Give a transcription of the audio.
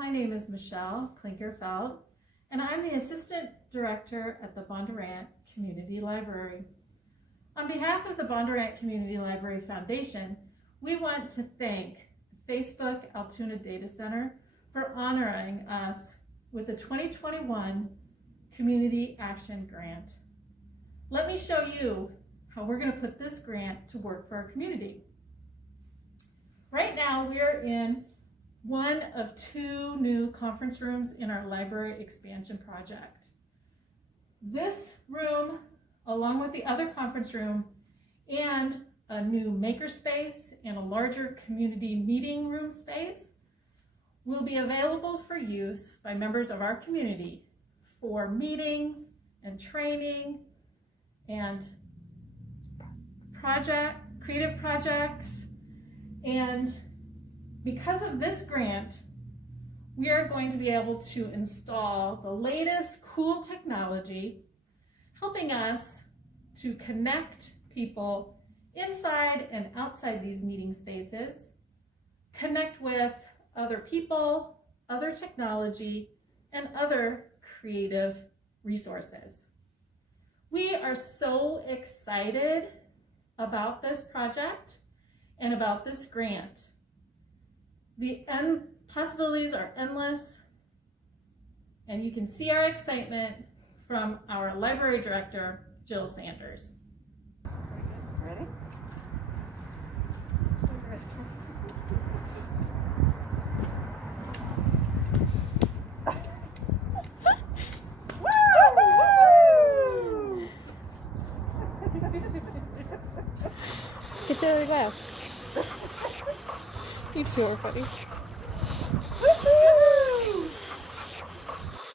my name is Michelle Klinkerfeld, and I'm the Assistant Director at the Bondurant Community Library. On behalf of the Bondurant Community Library Foundation, we want to thank the Facebook Altoona Data Center for honoring us with the 2021 Community Action Grant. Let me show you how we're going to put this grant to work for our community. Right now, we are in one of two new conference rooms in our library expansion project. This room, along with the other conference room and a new makerspace and a larger community meeting room space, will be available for use by members of our community for meetings and training and creative projects. And because of this grant, we are going to be able to install the latest cool technology, helping us to connect people inside and outside these meeting spaces, connect with other people, other technology, and other creative resources. We are so excited about this project and about this grant. The possibilities are endless, and you can see our excitement from our library director, Jill Sanders. Ready? Get the other glass. You two are funny.